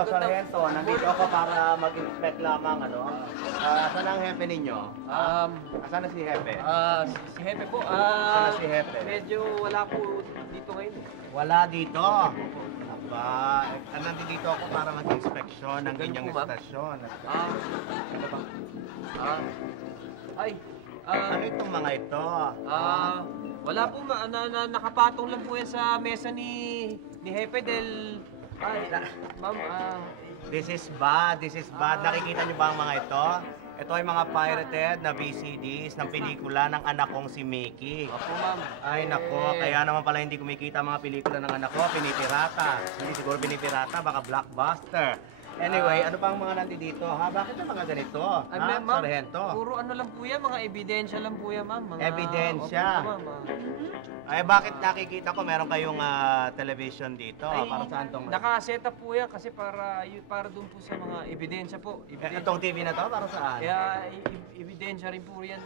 Sargento, nandito ako para mag-inspect lamang, ano? Saan ang hepe ninyo? Asan na si hepe? Si Hepe po, Saan na si hepe? medyo wala po dito ngayon. Wala dito. Aba, nandito ako para mag-inspeksyon ng Ganun inyong po ba? istasyon. Ano ba? Ay, Ano itong mga ito? wala po, nakapatong lang po yan sa mesa ni Hepe del... Ay, ma'am, This is bad, this is bad. Nakikita niyo ba ang mga ito? Ito ay mga pirated na VCDs ng pelikula ng anak kong si Mickey. opo ma'am. Ay nako, kaya naman pala hindi kumikita ang mga pelikula ng anak ko, pinipirata. Hindi siguro pinipirata, baka blockbuster. Anyway, ano pa ang mga nandito ha? Bakit ang mga ganito? Ay, Ha, ma'am, Sargento? puro ano lang po yan, mga ebidensya lang po yan, ma'am. Mga, Ebidensya? Opo, ma'am. Ay bakit nakikita ko meron kayong television dito? Ay, Para saan tong... naka-set up po yan kasi para doon po sa mga ebidensya po. Itong TV na to, para saan? Kaya ebidensya rin po yan.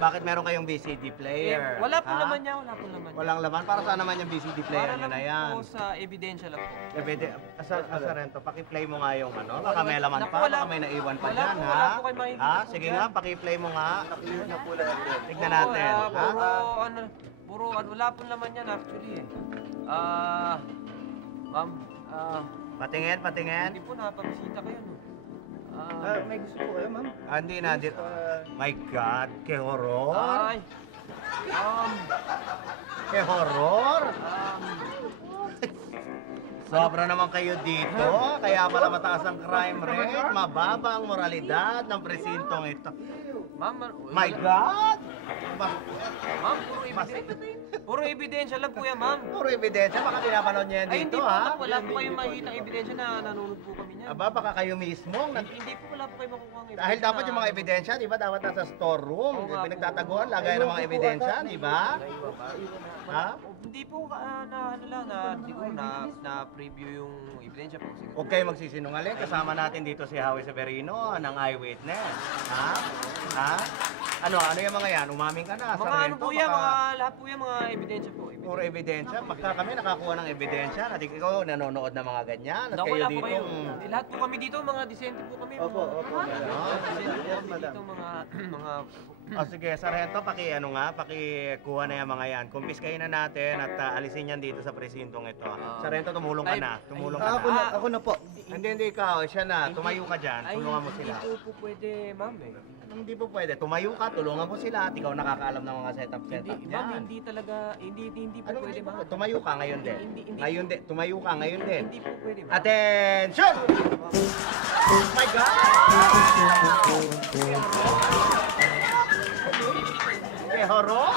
Bakit meron kayong VCD player? Wala po Ha? naman yan, wala po naman yan. Walang laman? Para saan naman yung VCD player Para nyo lang na yan? po sa ebidensya lang po. Sargento, paki-play mo nga yung ano. Baka may laman Naku, pa, wala- baka may naiwan pa wala dyan, po, ha? wala po kayo makikita Ha? po Sige dyan. nga, paki-play mo nga. Tignan Oo, natin, ha? wala po naman yan actually eh. Ma'am, Patingin, patingin. hindi po napabisita kayo no. May gusto po kayo, ma'am? Hindi na, my God, ke horror? Ay, um, Ke horror? Sobra naman kayo dito, kaya pala mataas ang crime rate, mababa ang moralidad ng presintong ito. ma'am, My God! ma'am, puro ebidensya lang po yan, ma'am. Puro ebidensya, baka pinapanood niya yan Ay, hindi dito, po, ha? wala po kayong makikita ebidensya na nanonood po kami niyan. Aba, baka kayo mismo. Hindi po, wala po kayo makukuha ng Dahil dapat yung mga ebidensya, di ba, dapat nasa storeroom. Oo nga po. Pinagtataguan, lagay ng mga ebidensya, di ba? Ha? Hindi po, siguro na preview yung ebidensya po. Siguro. Huwag kayo magsisinungaling. Kasama natin dito si Howie Severino ng Eyewitness. Ha? Ha? Ano yung mga yan? Umaming ka na. Mga ano Sargento, po yan, baka lahat po yan, mga ebidensya po. puro ebidensya. Pagka kami nakakuha ng ebidensya, natin ikaw nanonood ng mga ganyan. At Naku, kayo wala po dito. kayo. Lahat po kami dito, mga disente po kami. Opo, opo. Disente po Yes, kami madam. dito, mga... O sige, Sargento, pakikuha na yung mga yan. Kumpiskahin na natin at alisin yan dito sa presintong ito. Sargento, tumulong ka Ay, na. Tumulong Ah, ka na. ako na po. Hindi ikaw. Siya na. Tumayo ka dyan. Ay, Tulungan mo sila. Hindi po pwede, ma'am eh. Hindi po pwede. Tumayo ka, tulungan mo sila at ikaw nakakaalam ng mga setup Hindi, yan. ma'am, hindi talaga, hindi po Ano pwede, hindi po? ma'am. Tumayo ka ngayon din. Hindi. Ngayon din. Tumayo ka ngayon din. Hindi po pwede, ma'am. Attention! Oh my God! May horror!